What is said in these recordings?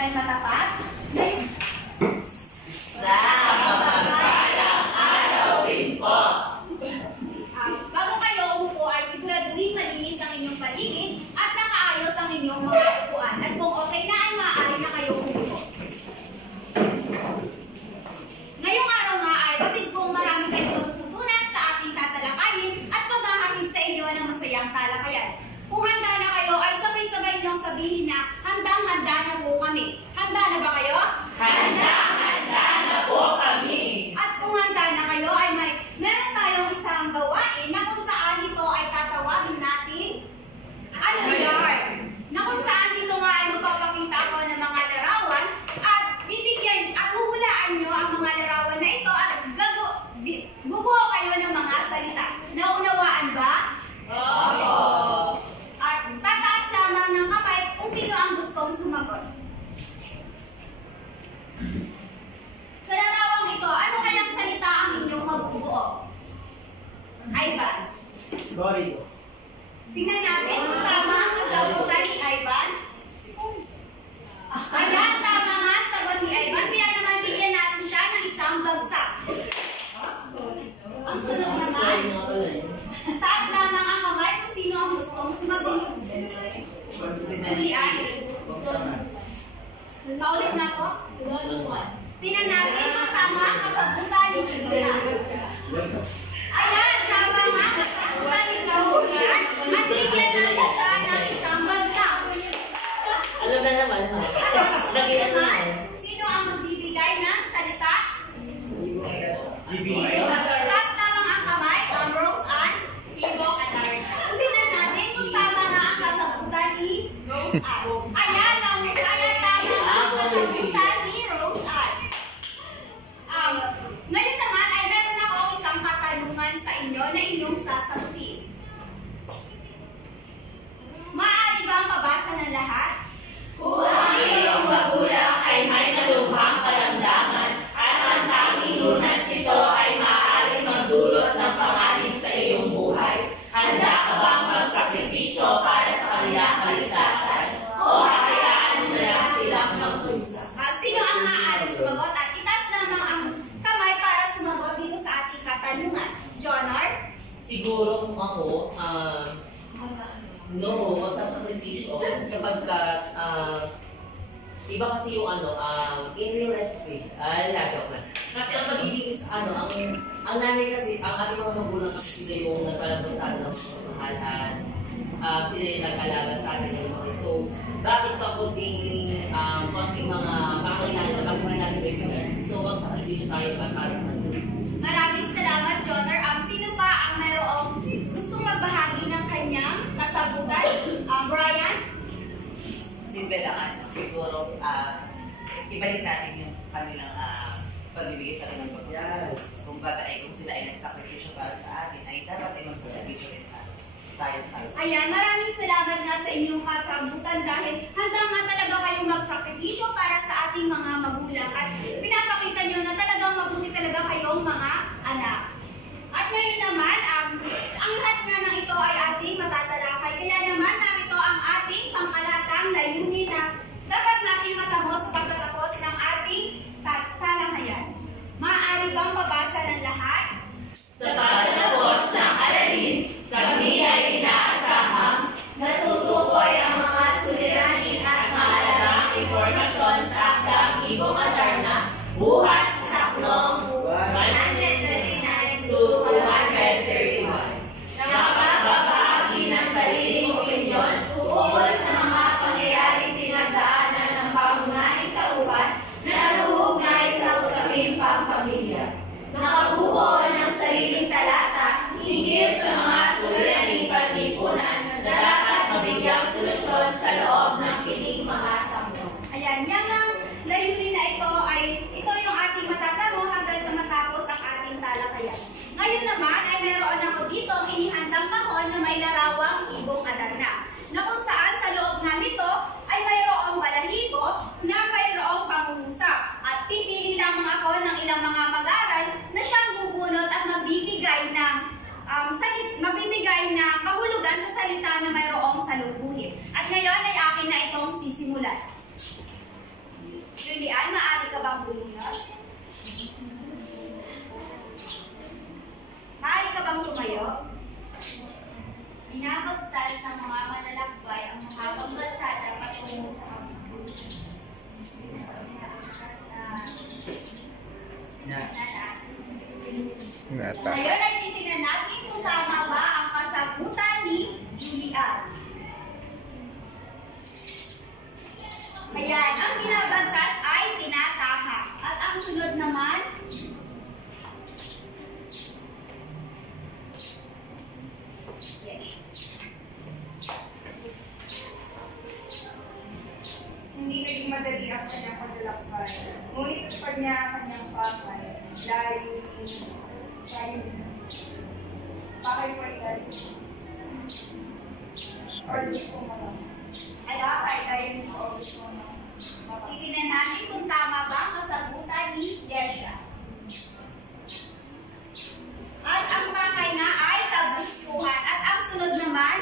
ay matapat, sa mapagpalang arawin po. Bago kayo umupo ay siguraduhin malinis ang inyong paligid at nakaayos ang inyong mga upuan. At kung okay na ay maaari na kayo umupo. Ngayong araw nga ay batid kong marami kayong matututunan sa ating tatalakayin at maghahatid sa inyo ng masayang talakayan. Kung handa na kayo ay sabay-sabay niyong sabihin na handang-handa na po kami. Handa na ba kayo? Handa na po kami. At kung handa na kayo ay meron tayong isang gawain na kung saan ito ay tatawagin natin alulyar. Na kung saan dito nga ay magpapakita ako ng mga larawan at bibigyan at huhulaan nyo ang mga larawan na ito at bubuo kayo ng mga salita. Naunawaan ba? Opo. At tataas lamang ng kamay kung sino ang gustong sumagot. Sa larawang ito, ano kayang salita ang inyong mabubuo? Ivan. Gorido. Tingnan natin kung tama ang kasagutan ni Ivan. Ayan, tama nga ang sagot ni Ivan. Kaya naman bigyan natin siya ng isang bagsak. Ang sunod naman, taas lamang ang kamay kung sino ang gustong sumagot. Julian. Paulit na po. Tingnan natin kung tama ang kasagutan ni Julian. Ayan, tama nga ang kasagutan ni Julian. At bigyan natin siya ng isang bagsak. Ano na naman? At naman, sino ang magbibigay ng salita? Taas lamang ang kamay, Rose Ann, Ibong at Darna. Tingnan natin kung tama nga ang kasagutan ni Rose Ann. Ayan, tama ang kasagutan ni Rose Ann. Ngayon naman ay meron ako isang katanungan sa inyo na inyong sasagutin. Maaari bang mabasa ng lahat? Kung ang iyong magulang ay may nalubhang karamdaman at ang tanging lunas nito ay maaaring magdulot ng panganib sa iyong buhay, handa ka bang magsakripisyo para sa kanilang kaligtasan o hayaan mo na lang silang magdusa? Sino ang maaaring sumagot? At itaas lamang ang kamay para sumagot dito sa ating katanungan. Jonor? Siguro kung ako, no, magsasakripisyo sapagkat iba kasi yung in real respiration. Joke na. Kasi ang pagiging ang nanay kasi, ang ating mga magulang kasi sila yung nagpalabot sa atin ng pagmamahalan. Sila yung nag-alaga sa atin ng mga. So, bakit sa konting mga pangailangan na pag natin regular? So, magsakripisyo tayo para sa kanila. Maraming salamat, Jonor. Sino pa ang mayroong gustong magbahagi ng kanyang kasagutan? Brian? Simple lang, siguro, ibalik natin yung kanilang pagbibigay sa kanilang pagkakas. Kung baga ay kung sila ay nagsakripisyo para sa atin, ay dapat ay magsakripisyo rin tayo sa atin. Ayan, maraming salamat nga sa inyong kasagutan dahil handa nga talaga kayong magsakripisyo para sa ating mga magulang at pinapakita nyo na talagang mabuti talaga kayong mga anak. At ngayon naman, ang lahat nga ng ito ay ating matatalakay. Kaya naman, narito ang ating pangkalatang layunin na dapat nating matamo sa pagtatapos ng ating talakayan. Maaari bang mabasa ng lahat? Sa pagtatapos ng aralin, kami ay inaasahang natutukoy ang mga suliranin at mahalagang impormasyon sa akdang Ibong at Darna, buhat sa saklong 139 to 231. Nakapagbahagi ng sariling opinyon ukol sa mga pangyayaring pinagdaanan ng pangunahing tauhan na nahuhugnay sa usaping pampamilya. Nakabuo ng sariling talata hinggil sa mga suliraning panlipunan na dapat mabigyang solusyon sa loob ng kining mga saklong. Ayan, yan ang layunin na ito yung ating matatamo hanggang sa matapos ang ating talakayan. Ngayon naman ay meron ako dito ang inihandang kahon na may larawang Ibong at Darna, na kung saan sa loob nga nito ay mayroong balahibo na mayroong pangungusap. At pipili lamang ako ng ilang mga mag-aaral na siyang bubunot at magbibigay na kahulugan sa salita na mayroong salubungin. At ngayon ay akin na itong sisimulan. Ata. Ngayon ay titingnan natin kung tama ba ang kasagutan ni Julian. Ayan, ang binabantas ay tinatahak. At ang sunod naman, Hindi naging madali ang kanyang paglalakbay. Ngunit tupad niya ang kanyang pakay. Dahil pakay po ay dahil. Or gusto mo lang. ay okay. Dahil mo o gusto mo lang. Titingnan natin kung tama ba ang kasagutan ni Jesha. At ang pakay na ay kagustuhan. At ang sunod naman,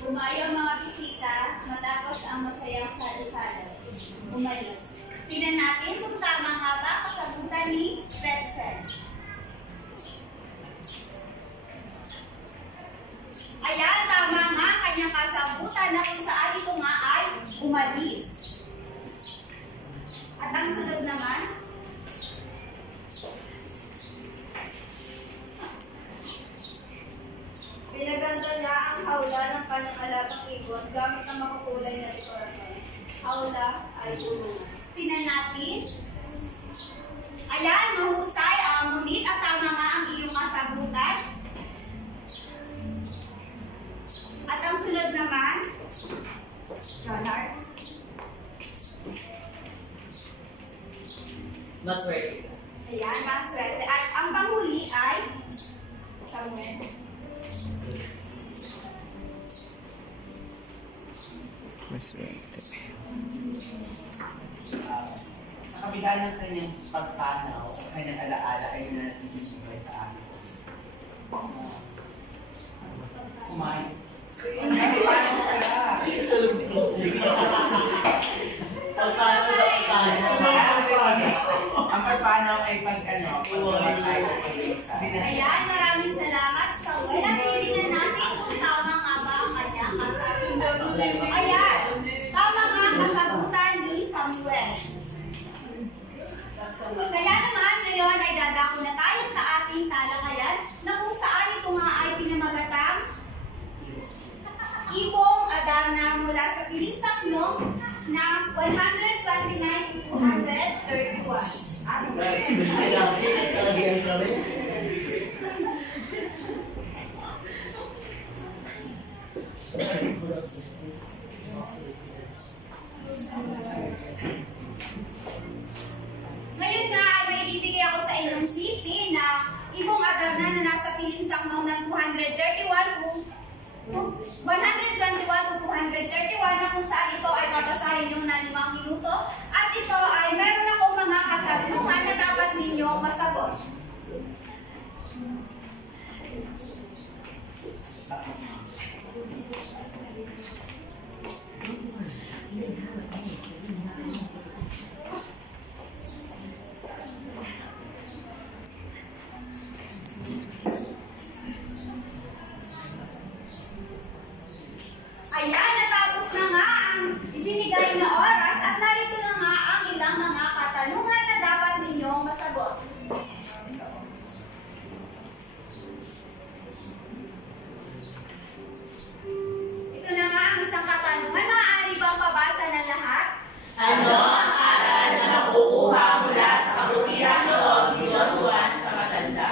gumaya ang mga bisita matapos ang masayang salo-salo. Umalis. Tingnan natin kung tama nga ba ang kasagutan ni Pretzel. Ayan, tama nga ang kanyang kasagutan na kung saan ito nga ay umalis. At ang sunod naman, pinaganda niya ang hawla ng kanyang alagang ibon gamit ang makukulay na dekorasyon. Hawla ay ulo. Tingnan natin. Ayan, mahusay. Ngunit at tama nga ang iyong kasagutan. At ang sunod naman, Jonard. Maswerte. Ayan, maswerte. At ang panghuli ay Samuel. Maswerte. Sa kabila ng kanyang pagpanaw, ang kanyang alaala ay nanatibay sa akin. Kumain. Paano mo kaya? Ang pagpanaw ay pag tayo sa Ayan, maraming salamat, Samuel. At titingnan natin kung tama nga ba ang kanyang kasagutan. Ayan, tama nga ang kasagutan ni Samuel. Kaya naman, ngayon ay dadako na tayo sa ating talakayan na kung saan ito nga ay pinamagatang Ibong Adarna mula sa Piling Saklong na 129 to 231. Ngayon nga ay may ibigay ako sa inyong city na Ibong Adarna na nasa Piling Saklong ng 121 to 231 na kung saan ito ay babasahin nyo na 5 minuto at ito ay meron akong mga katanungan na dapat ninyong masagot. Ayan, natapos na nga ang ibinigay na oras at narito na nga ang ilang mga katanungan na dapat ninyong masagot. Ito na nga ang isang katanungan. Maaari bang pabasa ng lahat? Ano ang aral na nakukuha mula sa kabutihang loob ni Don Juan sa matanda?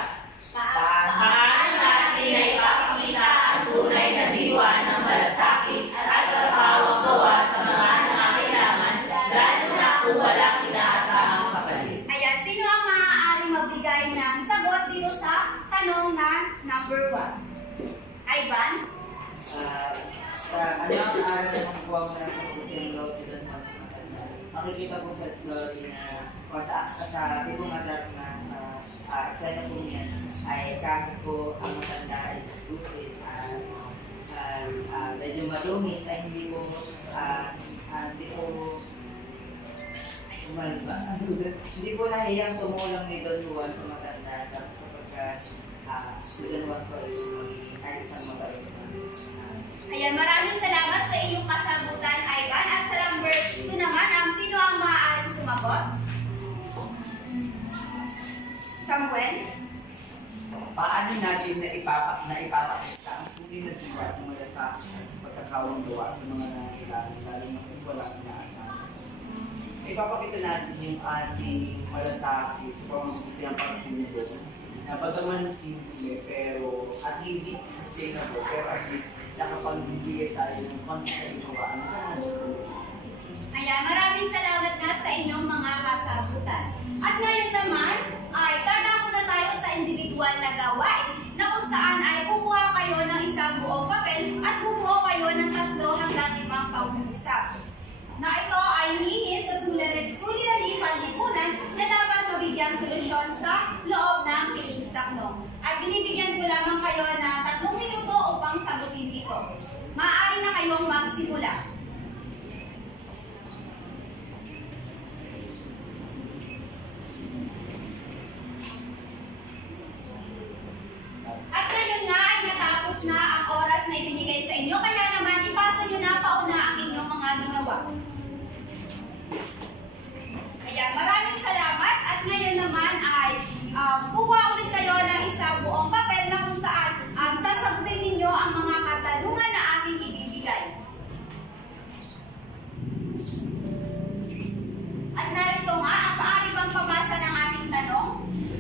Paano natin ay ipapakita ang tunay na diwa ng malasakit at pagkawang gawa sa mga nangangailangan, lalo na kung walang inaasahang kapalit? Ayan, sino ang maaaring magbigay ng sagot dito sa tanong na number 1? Ivan? Sa ano ang aral na makukuha mo na sa kabutihang loob ni Don Juan sa matanda? Makikita ko sa story na o sa Ibong Adarna sa eksena po niya ay kahit po ang matanda ay lucid at medyo madumi sa hindi po hindi po nahiyang tumulong ni Don Juan sa matanda sapagkat si Don Juan po ay kahit isang magaling. Ayan, maraming salamat sa iyong kasagutan, Ivan. At sa number 2 naman sagot? Samuel? Paano natin naipapakita ang tunay na sigat mula sa pagkakawang gawa sa mga nangangailangan, lalo na kung walang inaasahan? Ipapakita natin yung ating malasakit sa pamamagitan ng pagtulong na bagaman simple pero at hindi sustainable, pero at least nakapagbibigay tayo ng konti sa gawaan sa mga. Ayan, maraming salamat nga sa inyong mga kasagutan. At ngayon naman, ay dadako na tayo sa individual na gawain na kung saan ay kukuha kayo ng isang buong papel at bubuo kayo ng 3 hanggang 5 pangungusap. Na ito ay hihingin sa suliraning panlipunan na dapat mabigyang solusyon sa loob ng pilingsakno. At binibigyan ko lamang kayo ng 3 minuto upang sagutin ito. Maaari na kayong magsimula. At ngayon nga ay natapos na ang oras na ibinigay sa inyo, kaya naman ipasa nyo na pauna ang inyong mga ginawa. Kaya maraming salamat at ngayon naman ay kuha ulit kayo ng isang buong papel na kung saan sasagutin ninyo ang mga katanungan na aking ibibigay. At narito nga ang maaari bang pabasa ng ating tanong?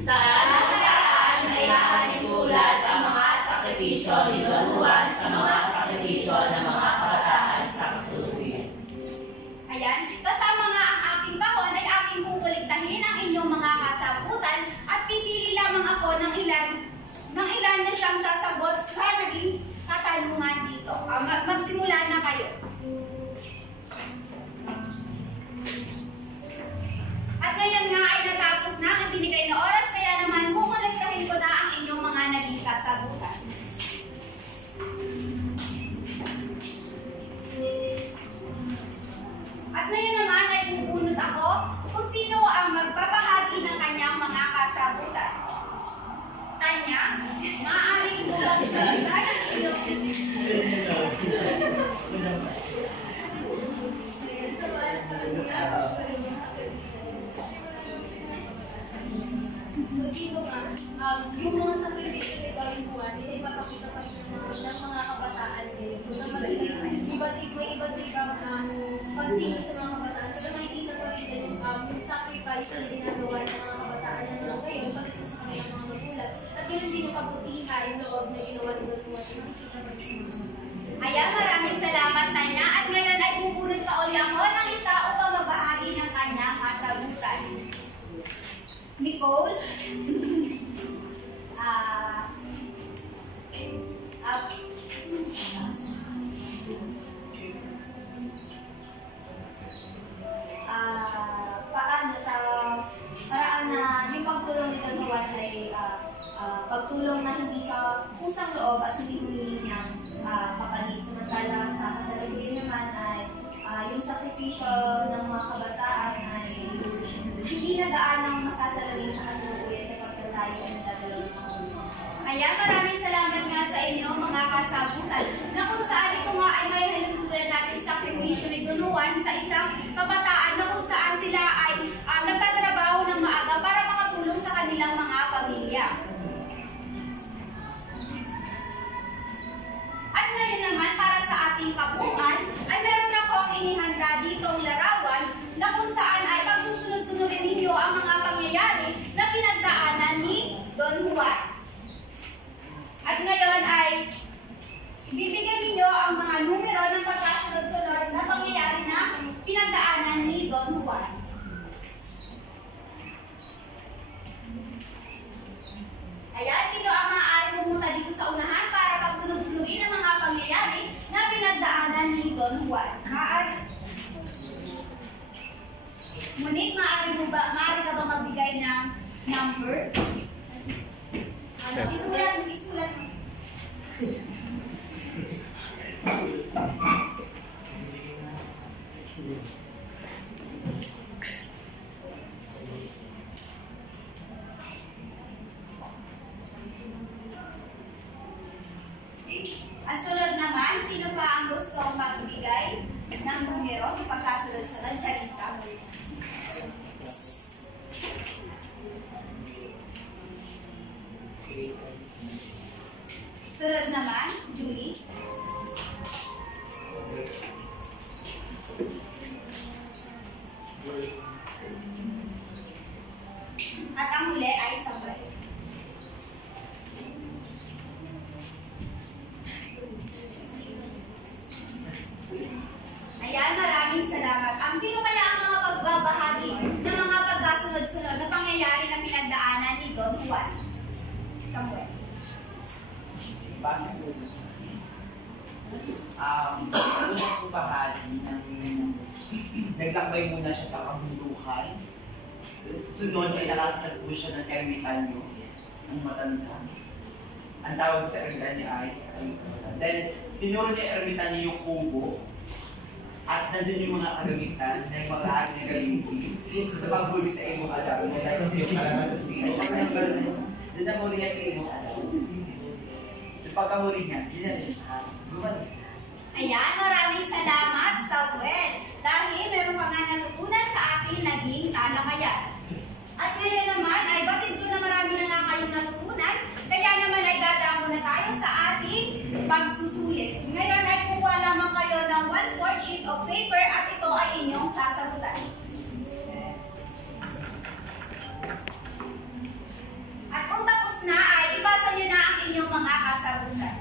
Saan nakaraan ay hahanintulad ang mga sakripisyo ni Don Juan sa mga sakripisyo ng mga kabataan sa kasalukuyan? Ayan, kasama nga ang aking kahon ay aking kukuliktahin ang inyong mga kasagutan at pipili lamang ako ng ilan na siyang sasagot sa naging katanungan dito. Magsimula na kayo. At ngayon nga ay natapos na ang binigay na oras, kaya naman kukuliktahin ko na ang inyong mga naging kasagutan. At ngayon naman ay bubunot ako kung sino ang magpapahagi ng kanyang mga kasagutan. Tanya, maaaring bukas sa ang iyong So dito nga, yung mga sakripisyo ni Don Juan, ipapakita pa ng mga kabataan ngayon. Kung na iba't ibang pagtingin sa mga kabataan. So makikita ko rin yung sacrifice na ginagawa ng mga kabataan na ngayon, pagdating sa kanilang mga magulang. At yun din yung kabutihan, yung loob na ginawa ni Don Juan. Ayan, maraming salamat, Tanya. At ngayon ay bubunot pa uli ako ng isa upang mabahagi ng kanyang kasagutan. Nicole? Paano sa paraan na yung pagtulong ni Don Juan ay pagtulong na hindi siya kusang loob at hindi humingi ng kapalit. Samantala sa kasalukuyan naman ay yung sakripisyo ng mga kabataan ay hindi nagaan ng masasalawin sa kasalukuyan sapagkat tayo ay nadadalaw ng mga. Kaya maraming salamat nga sa inyo mga kasagutan na kung saan ito nga ay may halungkulan natin sa sakripisyo ni Don Juan sa isang kabataan na kung saan sila ay nagtatrabaho ng maaga para makatulong sa kanilang mga pamilya. At ngayon naman para sa ating kabuuan ay meron akong inihanda ditong larawan na kung saan ay pagsusunod-sunodin ninyo ang mga pangyayari na pinagdaanan ni Don Juan. At ngayon ay bibigyan ninyo ang mga numero ng pagkasunod-sunod na pangyayari na pinagdaanan ni Don Juan. Ayan, sino ang maaari pumunta dito sa unahan para pagsunod-sunodin ang mga pangyayari na pinagdaanan ni Don Juan? Ngunit maaari ka ba magbigay ng number? Isulat. Ang sunod naman, sino pa ang gustong magbigay ng numero sa pagkasunod-sunod? Charissa. Sunod naman, Julie. At ang huli ay Samuel. Ayan, maraming salamat. Sino kaya ang mga pagbabahagi ng mga pagkasunod-sunod na pangyayari na pinagdaanan ni Don Juan? Samuel. Base po unang po bahagi ng naglakbay muna siya sa kabundukan. Sunod ay nakakatag po siya ng ermitanyo, ng matanda. Ang tawag sa ermitanyo ay then, tinuro niya ermitanyo yung kubo. At nandun yung mga kagamitan na yung mga ari na galing sa paghuli sa imong alam. Yung kalaman sa doon na huli niya sa imong alam. Sa pagkahuli niya, hindi na siya sa gumalik. Ayan, maraming salamat, Samuel. Dahil meron pa nga natutunan sa ating naging talakayan. At ngayon naman ay batid ko na marami na nga kayong natutunan. Kaya naman ay dadako na tayo sa ating pagsusulit. Ngayon ay kukuha lamang kayo ng 1/4 sheet of paper at ito ay inyong sasagutan. At kung tapos na ay ibasa nyo na ang inyong mga kasagutan.